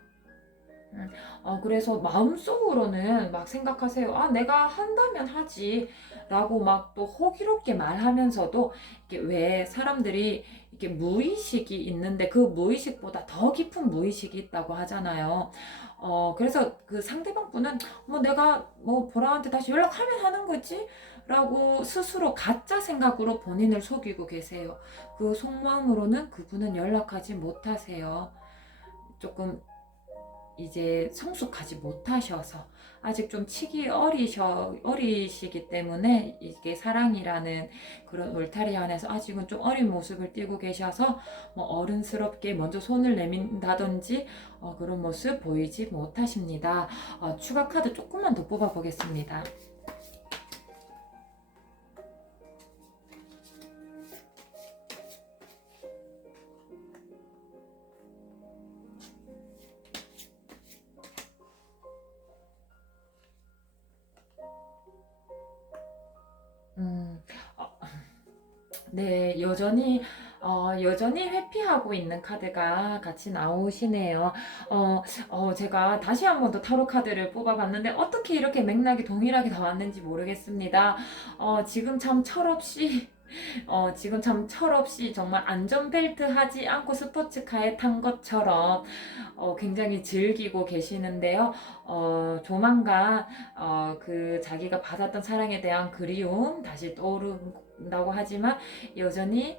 그래서 마음속으로는 막 생각하세요. 내가 한다면 하지. 라고 막 또 호기롭게 말하면서도, 이게 왜 사람들이 이렇게 무의식이 있는데 그 무의식보다 더 깊은 무의식이 있다고 하잖아요. 그래서 그 상대방 분은 뭐 내가 뭐 보라한테 다시 연락하면 하는 거지? 라고 스스로 가짜 생각으로 본인을 속이고 계세요. 그 속마음으로는 그분은 연락하지 못하세요. 조금 이제 성숙하지 못하셔서 아직 좀 치기 어리시기 때문에 이게 사랑이라는 그런 울타리 안에서 아직은 좀 어린 모습을 띠고 계셔서 뭐 어른스럽게 먼저 손을 내민다든지 그런 모습 보이지 못하십니다. 추가 카드 조금만 더 뽑아 보겠습니다. 음, 어, 네, 여전히 회피하고 있는 카드가 같이 나오시네요. 제가 다시 한 번 더 타로 카드를 뽑아봤는데 어떻게 이렇게 맥락이 동일하게 나왔는지 모르겠습니다. 지금 참 철없이 지금 참 철없이 정말 안전벨트 하지 않고 스포츠카에 탄 것처럼 굉장히 즐기고 계시는데요. 조만간 그 자기가 받았던 사랑에 대한 그리움 다시 떠오른다고 하지만 여전히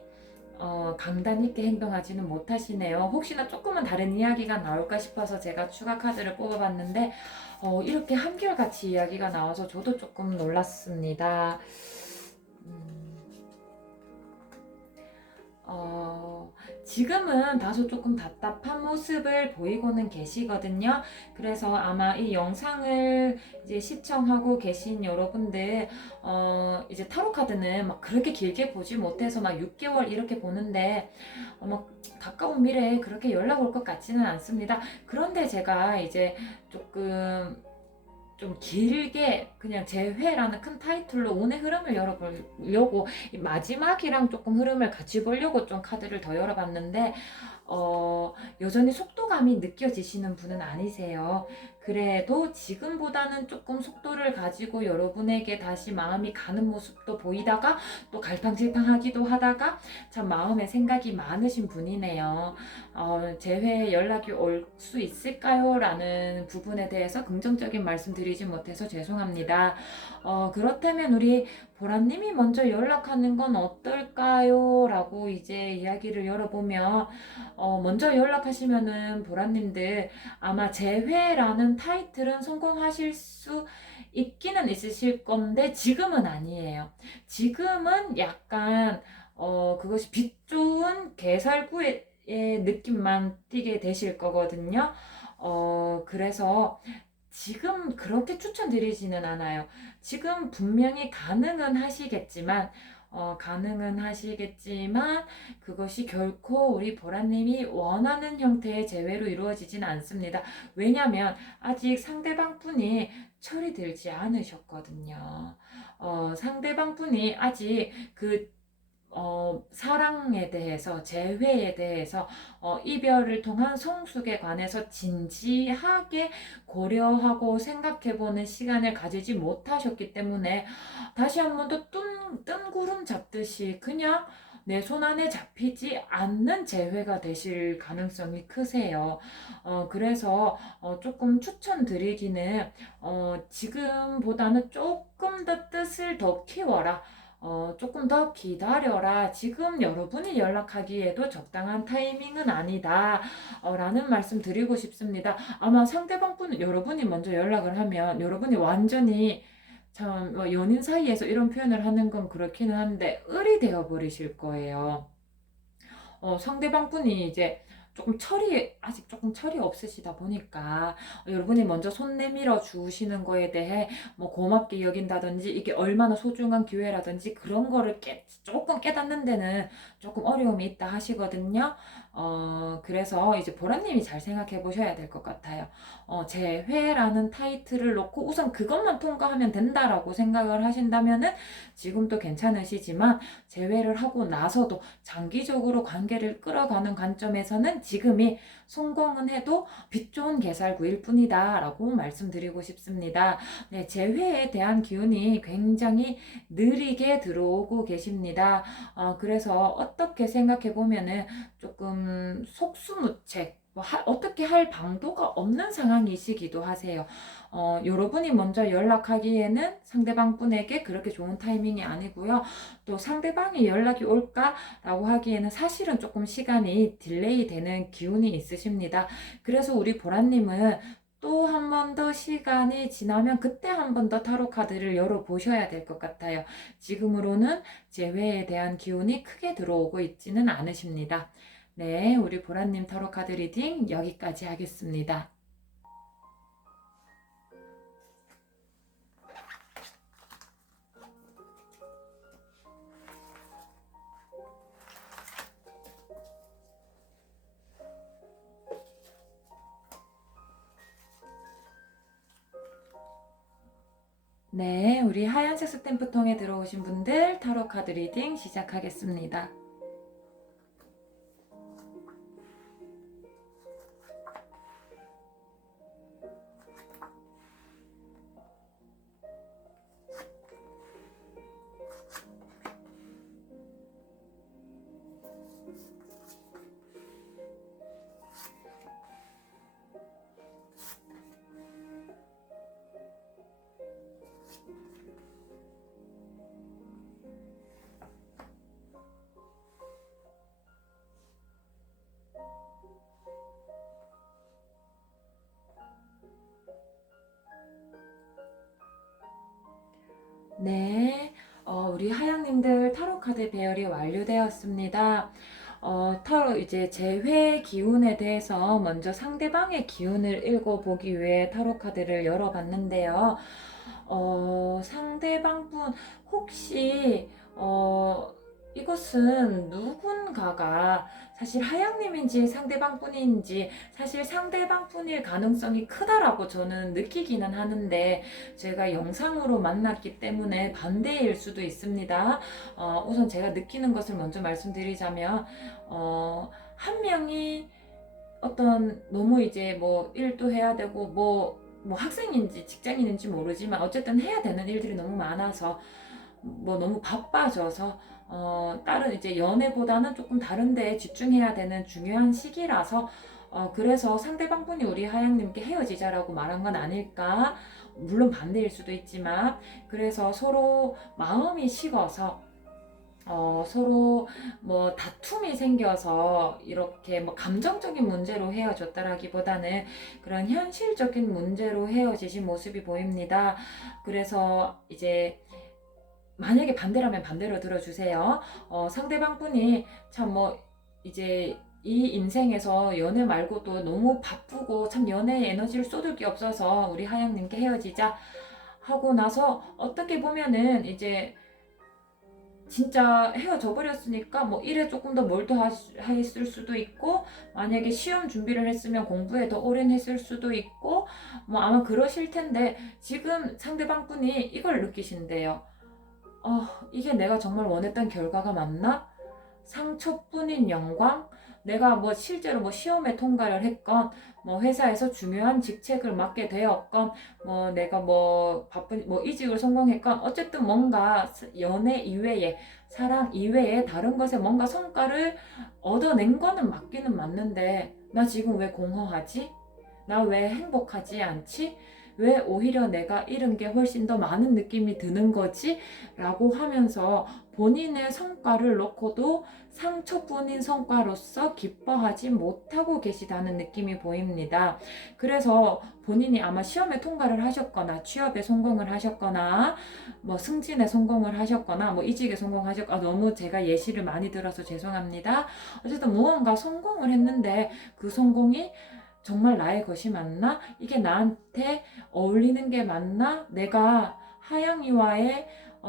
강단 있게 행동하지는 못하시네요. 혹시나 조금은 다른 이야기가 나올까 싶어서 제가 추가 카드를 뽑아봤는데 이렇게 한결같이 이야기가 나와서 저도 조금 놀랐습니다. 어, 지금은 다소 조금 답답한 모습을 보이고는 계시거든요. 그래서 아마 이 영상을 이제 시청하고 계신 여러분들, 이제 타로 카드는 막 그렇게 길게 보지 못해서 막 6개월 이렇게 보는데, 막 가까운 미래에 그렇게 연락 올 것 같지는 않습니다. 그런데 제가 이제 조금 좀 길게 그냥 재회라는 큰 타이틀로 운의 흐름을 열어보려고 마지막이랑 조금 흐름을 같이 보려고 좀 카드를 더 열어봤는데 여전히 속도감이 느껴지시는 분은 아니세요. 그래도 지금보다는 조금 속도를 가지고 여러분에게 다시 마음이 가는 모습도 보이다가 또 갈팡질팡하기도 하다가 참 마음에 생각이 많으신 분이네요. 재회 연락이 올 수 있을까요? 라는 부분에 대해서 긍정적인 말씀 드리지 못해서 죄송합니다. 그렇다면 우리 보라님이 먼저 연락하는 건 어떨까요? 라고 이제 이야기를 열어보면 먼저 연락하시면은 보라님들 아마 재회라는 타이틀은 성공하실 수 있기는 있으실 건데 지금은 아니에요. 지금은 약간 그것이 빛 좋은 개살구의 느낌만 띠게 되실 거거든요. 그래서 지금 그렇게 추천드리지는 않아요. 지금 분명히 가능은 하시겠지만, 그것이 결코 우리 보라님이 원하는 형태의 재회로 이루어지진 않습니다. 왜냐면 아직 상대방 분이 철이 들지 않으셨거든요. 상대방 분이 아직 그 사랑에 대해서, 재회에 대해서, 이별을 통한 성숙에 관해서 진지하게 고려하고 생각해보는 시간을 가지지 못하셨기 때문에 다시 한 번 더 뜬구름 잡듯이 그냥 내 손 안에 잡히지 않는 재회가 되실 가능성이 크세요. 그래서 조금 추천드리기는 지금보다는 조금 더 뜻을 더 키워라. 조금 더 기다려라. 지금 여러분이 연락하기에도 적당한 타이밍은 아니다. 라는 말씀 드리고 싶습니다. 아마 상대방 분은 여러분이 먼저 연락을 하면 여러분이 완전히 참 연인 사이에서 이런 표현을 하는 건 그렇기는 한데 을이 되어 버리실 거예요. 상대방 분이 이제 아직 조금 철이 없으시다 보니까 여러분이 먼저 손 내밀어 주시는 거에 대해 뭐 고맙게 여긴다든지 이게 얼마나 소중한 기회라든지 그런 거를 조금 깨닫는 데는 조금 어려움이 있다 하시거든요. 그래서 이제 보라님이 잘 생각해 보셔야 될 것 같아요. 재회라는 타이틀을 놓고 우선 그것만 통과하면 된다라고 생각을 하신다면은 지금도 괜찮으시지만 재회를 하고 나서도 장기적으로 관계를 끌어가는 관점에서는 지금이 성공은 해도 빛 좋은 개살구일 뿐이다 라고 말씀드리고 싶습니다. 네, 재회에 대한 기운이 굉장히 느리게 들어오고 계십니다. 그래서 어떻게 생각해 보면은 조금 속수무책 어떻게 할 방도가 없는 상황이시기도 하세요. 여러분이 먼저 연락하기에는 상대방 분에게 그렇게 좋은 타이밍이 아니고요. 또 상대방이 연락이 올까라고 하기에는 사실은 조금 시간이 딜레이 되는 기운이 있으십니다. 그래서 우리 보라님은 또 한 번 더 시간이 지나면 그때 한 번 더 타로 카드를 열어보셔야 될 것 같아요. 지금으로는 재회에 대한 기운이 크게 들어오고 있지는 않으십니다. 네, 우리 보라님 타로 카드 리딩 여기까지 하겠습니다. 네, 우리 하얀색 스탬프통에 들어오신 분들 타로 카드 리딩 시작하겠습니다. 우리 하양님들 타로 카드 배열이 완료되었습니다. 타로 이제 재회 기운에 대해서 먼저 상대방의 기운을 읽어보기 위해 타로 카드를 열어봤는데요. 상대방 분 혹시 이것은 누군가가 사실 하양님인지 상대방 분인지 사실 상대방 분일 가능성이 크다라고 저는 느끼기는 하는데 제가 영상으로 만났기 때문에 반대일 수도 있습니다. 우선 제가 느끼는 것을 먼저 말씀드리자면 한 명이 어떤 너무 이제 뭐 일도 해야 되고 뭐 학생인지 직장인인지 모르지만 어쨌든 해야 되는 일들이 너무 많아서 뭐 너무 바빠져서 다른 이제 연애보다는 조금 다른 데에 집중해야 되는 중요한 시기라서 그래서 상대방 분이 우리 하양님께 헤어지자라고 말한 건 아닐까. 물론 반대일 수도 있지만 그래서 서로 마음이 식어서 서로 뭐 다툼이 생겨서 이렇게 뭐 감정적인 문제로 헤어졌다라기보다는 그런 현실적인 문제로 헤어지신 모습이 보입니다. 그래서 이제 만약에 반대라면 반대로 들어주세요. 상대방 분이 참 뭐 이제 이 인생에서 연애 말고도 너무 바쁘고 참 연애에 에너지를 쏟을 게 없어서 우리 하양님께 헤어지자 하고 나서 어떻게 보면은 이제 진짜 헤어져 버렸으니까 뭐 일에 조금 더 몰두했을 수도 있고 만약에 시험 준비를 했으면 공부에 더 올인했을 수도 있고 뭐 아마 그러실 텐데 지금 상대방 분이 이걸 느끼신대요. 이게 내가 정말 원했던 결과가 맞나? 상처뿐인 영광? 내가 뭐 실제로 뭐 시험에 통과를 했건, 뭐 회사에서 중요한 직책을 맡게 되었건, 뭐 내가 뭐 바쁜, 뭐 이직을 성공했건, 어쨌든 뭔가 연애 이외에, 사랑 이외에 다른 것에 뭔가 성과를 얻어낸 거는 맞기는 맞는데, 나 지금 왜 공허하지? 나 왜 행복하지 않지? 왜 오히려 내가 잃은 게 훨씬 더 많은 느낌이 드는 거지? 라고 하면서 본인의 성과를 놓고도 상처뿐인 성과로서 기뻐하지 못하고 계시다는 느낌이 보입니다. 그래서 본인이 아마 시험에 통과를 하셨거나 취업에 성공을 하셨거나 뭐 승진에 성공을 하셨거나 뭐 이직에 성공하셨거나 너무 제가 예시를 많이 들어서 죄송합니다. 어쨌든 무언가 성공을 했는데 그 성공이 정말 나의 것이 맞나? 이게 나한테 어울리는 게 맞나? 내가 하양이와의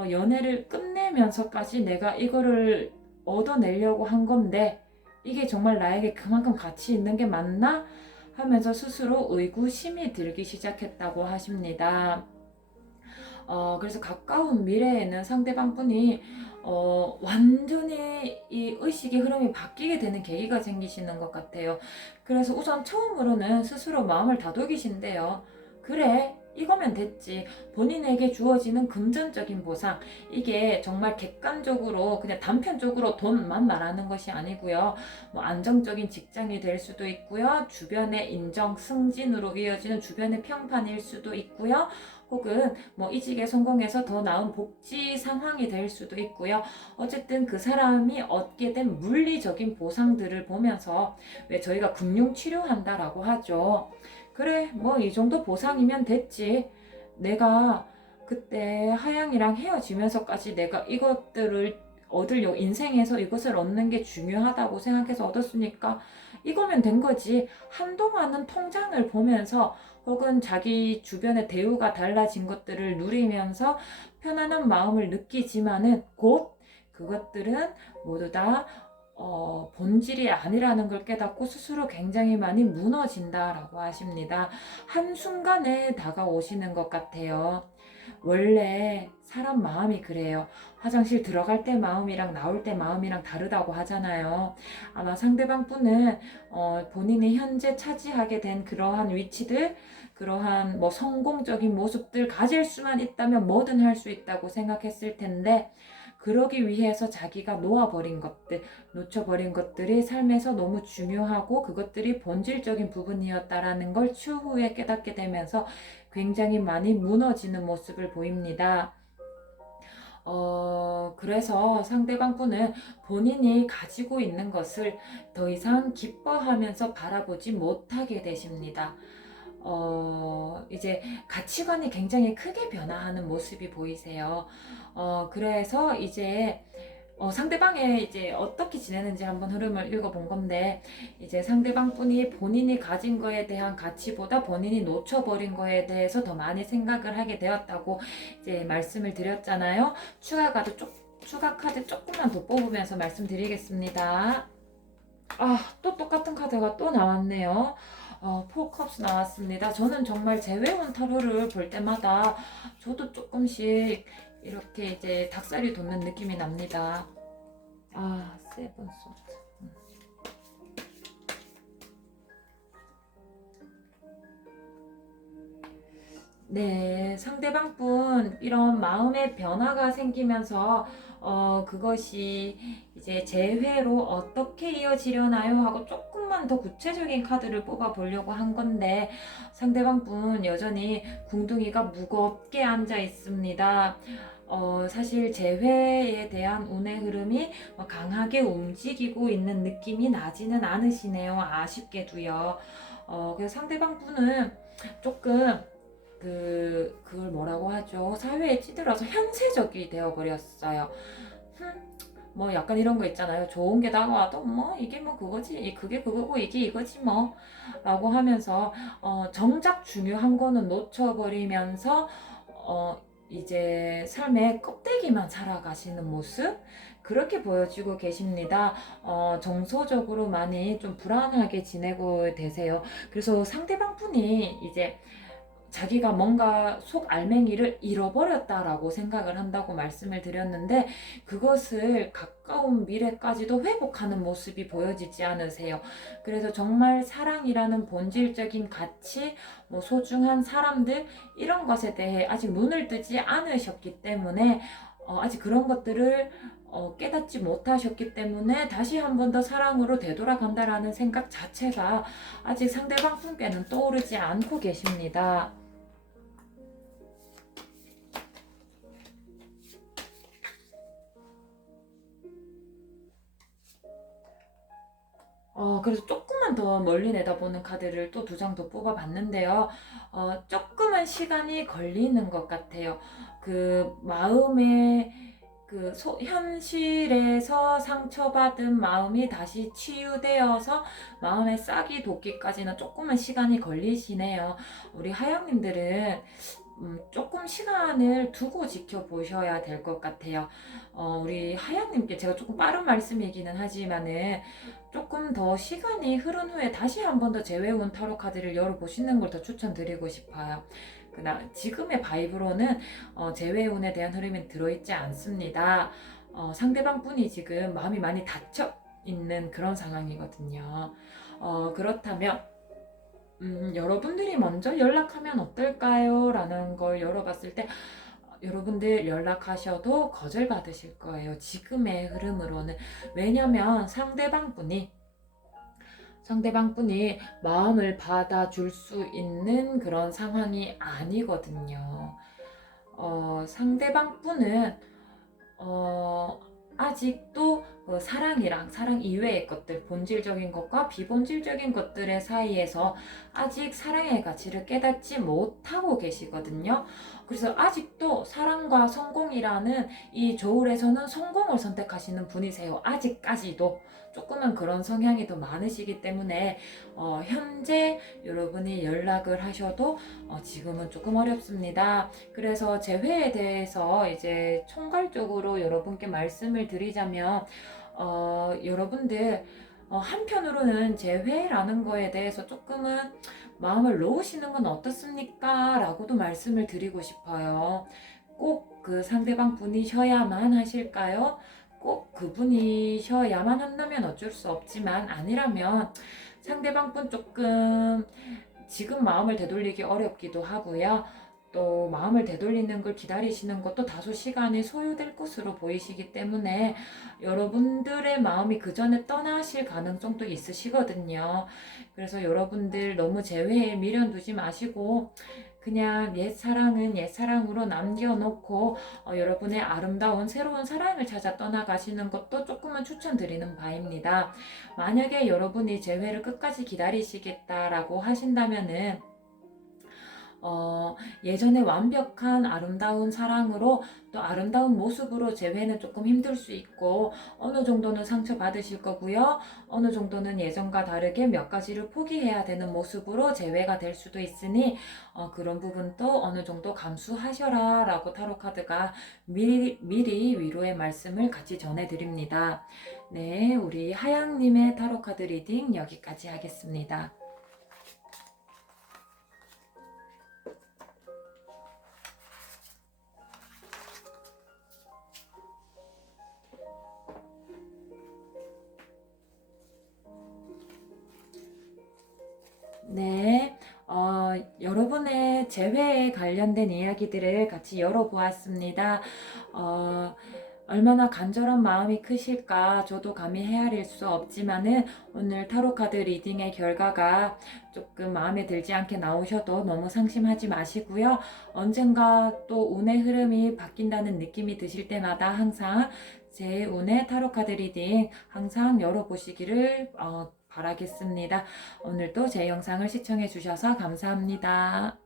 연애를 끝내면서까지 내가 이거를 얻어내려고 한 건데 이게 정말 나에게 그만큼 가치 있는 게 맞나? 하면서 스스로 의구심이 들기 시작했다고 하십니다. 그래서 가까운 미래에는 상대방 분이 완전히 이 의식의 흐름이 바뀌게 되는 계기가 생기시는 것 같아요. 그래서 우선 처음으로는 스스로 마음을 다독이신데요. 그래, 이거면 됐지. 본인에게 주어지는 금전적인 보상, 이게 정말 객관적으로 그냥 단편적으로 돈만 말하는 것이 아니고요. 뭐 안정적인 직장이 될 수도 있고요. 주변의 인정, 승진으로 이어지는 주변의 평판일 수도 있고요. 혹은 뭐 이직에 성공해서 더 나은 복지 상황이 될 수도 있고요. 어쨌든 그 사람이 얻게 된 물리적인 보상들을 보면서 왜 저희가 금융 치료한다라고 하죠. 그래, 뭐 이 정도 보상이면 됐지. 내가 그때 하양이랑 헤어지면서까지 내가 이것들을 얻으려고 인생에서 이것을 얻는 게 중요하다고 생각해서 얻었으니까 이거면 된 거지. 한동안은 통장을 보면서 혹은 자기 주변의 대우가 달라진 것들을 누리면서 편안한 마음을 느끼지만은 곧 그것들은 모두 다 본질이 아니라는 걸 깨닫고 스스로 굉장히 많이 무너진다라고 하십니다. 한순간에 다가오시는 것 같아요. 원래 사람 마음이 그래요. 화장실 들어갈 때 마음이랑 나올 때 마음이랑 다르다고 하잖아요. 아마 상대방 분은 본인이 현재 차지하게 된 그러한 위치들, 그러한 뭐 성공적인 모습들 가질 수만 있다면 뭐든 할 수 있다고 생각했을 텐데 그러기 위해서 자기가 놓아버린 것들, 놓쳐버린 것들이 삶에서 너무 중요하고 그것들이 본질적인 부분이었다라는 걸 추후에 깨닫게 되면서 굉장히 많이 무너지는 모습을 보입니다. 그래서 상대방 분은 본인이 가지고 있는 것을 더 이상 기뻐하면서 바라보지 못하게 되십니다. 이제 가치관이 굉장히 크게 변화하는 모습이 보이세요. 그래서 이제 상대방의 이제 어떻게 지내는지 한번 흐름을 읽어본 건데, 이제 상대방 분이 본인이 가진 거에 대한 가치보다 본인이 놓쳐버린 거에 대해서 더 많이 생각을 하게 되었다고 이제 말씀을 드렸잖아요. 추가 카드 조금만 더 뽑으면서 말씀드리겠습니다. 또 똑같은 카드가 또 나왔네요. 포컵스 나왔습니다. 저는 정말 재회운 타로를 볼 때마다 저도 조금씩 이렇게 이제 닭살이 돋는 느낌이 납니다. 세븐 소드. 네, 상대방 분 이런 마음의 변화가 생기면서 그것이 이제 재회로 어떻게 이어지려나요? 하고 조금만 더 구체적인 카드를 뽑아 보려고 한 건데, 상대방 분 여전히 궁둥이가 무겁게 앉아 있습니다. 사실 재회에 대한 운의 흐름이 강하게 움직이고 있는 느낌이 나지는 않으시네요. 아쉽게도요. 그래서 상대방 분은 조금 그걸 뭐라고 하죠? 사회에 찌들어서 현세적이 되어버렸어요. 뭐 약간 이런 거 있잖아요. 좋은 게 다가와도 뭐 이게 뭐 그거지, 그게 그거고 이게 이거지 뭐 라고 하면서 정작 중요한 거는 놓쳐버리면서 이제 삶의 껍데기만 살아가시는 모습, 그렇게 보여지고 계십니다. 정서적으로 많이 좀 불안하게 지내고 되세요. 그래서 상대방 분이 이제 자기가 뭔가 속 알맹이를 잃어버렸다라고 생각을 한다고 말씀을 드렸는데, 그것을 가까운 미래까지도 회복하는 모습이 보여지지 않으세요. 그래서 정말 사랑이라는 본질적인 가치, 뭐 소중한 사람들, 이런 것에 대해 아직 눈을 뜨지 않으셨기 때문에 아직 그런 것들을 깨닫지 못하셨기 때문에 다시 한 번 더 사랑으로 되돌아간다라는 생각 자체가 아직 상대방 분께는 떠오르지 않고 계십니다. 그래서 조금만 더 멀리 내다보는 카드를 또 두 장 더 뽑아봤는데요. 조금은 시간이 걸리는 것 같아요. 그 마음의 현실에서 상처받은 마음이 다시 치유되어서 마음의 싹이 돋기까지는 조금은 시간이 걸리시네요. 우리 하양님들은 조금 시간을 두고 지켜보셔야 될 것 같아요. 우리 하양님께 제가 조금 빠른 말씀이기는 하지만은 조금 더 시간이 흐른 후에 다시 한 번 더 재회운 타로 카드를 열어보시는 걸 더 추천드리고 싶어요. 지금의 바이브로는 재회운에 대한 흐름이 들어있지 않습니다. 상대방 분이 지금 마음이 많이 닫혀 있는 그런 상황이거든요. 그렇다면 여러분들이 먼저 연락하면 어떨까요? 라는 걸 열어봤을 때 여러분들 연락하셔도 거절받으실 거예요. 지금의 흐름으로는. 왜냐면 상대방 분이 마음을 받아줄 수 있는 그런 상황이 아니거든요. 상대방 분은 아직도 사랑이랑 사랑 이외의 것들, 본질적인 것과 비본질적인 것들의 사이에서 아직 사랑의 가치를 깨닫지 못하고 계시거든요. 그래서 아직도 사랑과 성공이라는 이 저울에서는 성공을 선택하시는 분이세요. 아직까지도 조금은 그런 성향이 더 많으시기 때문에 현재 여러분이 연락을 하셔도 지금은 조금 어렵습니다. 그래서 재회에 대해서 이제 총괄적으로 여러분께 말씀을 드리자면 여러분들 한편으로는 재회라는 거에 대해서 조금은 마음을 놓으시는 건 어떻습니까? 라고도 말씀을 드리고 싶어요. 꼭 그 상대방 분이셔야만 하실까요? 꼭 그분이셔야만 한다면 어쩔 수 없지만, 아니라면 상대방 분 조금 지금 마음을 되돌리기 어렵기도 하고요. 또 마음을 되돌리는 걸 기다리시는 것도 다소 시간이 소요될 것으로 보이시기 때문에 여러분들의 마음이 그 전에 떠나실 가능성도 있으시거든요. 그래서 여러분들 너무 재회에 미련 두지 마시고 그냥 옛 사랑은 옛 사랑으로 남겨놓고 여러분의 아름다운 새로운 사랑을 찾아 떠나가시는 것도 조금은 추천드리는 바입니다. 만약에 여러분이 재회를 끝까지 기다리시겠다라고 하신다면은 예전에 완벽한 아름다운 사랑으로 또 아름다운 모습으로 재회는 조금 힘들 수 있고 어느 정도는 상처받으실 거고요. 어느 정도는 예전과 다르게 몇 가지를 포기해야 되는 모습으로 재회가 될 수도 있으니 그런 부분도 어느 정도 감수하셔라 라고 타로 카드가 미리 위로의 말씀을 같이 전해드립니다. 네, 우리 하양님의 타로 카드 리딩 여기까지 하겠습니다. 네, 여러분의 재회에 관련된 이야기들을 같이 열어보았습니다. 어, 얼마나 간절한 마음이 크실까 저도 감히 헤아릴 수 없지만은 오늘 타로카드 리딩의 결과가 조금 마음에 들지 않게 나오셔도 너무 상심하지 마시고요. 언젠가 또 운의 흐름이 바뀐다는 느낌이 드실 때마다 항상 제 운의 타로카드 리딩 항상 열어보시기를 바라겠습니다. 오늘도 제 영상을 시청해 주셔서 감사합니다.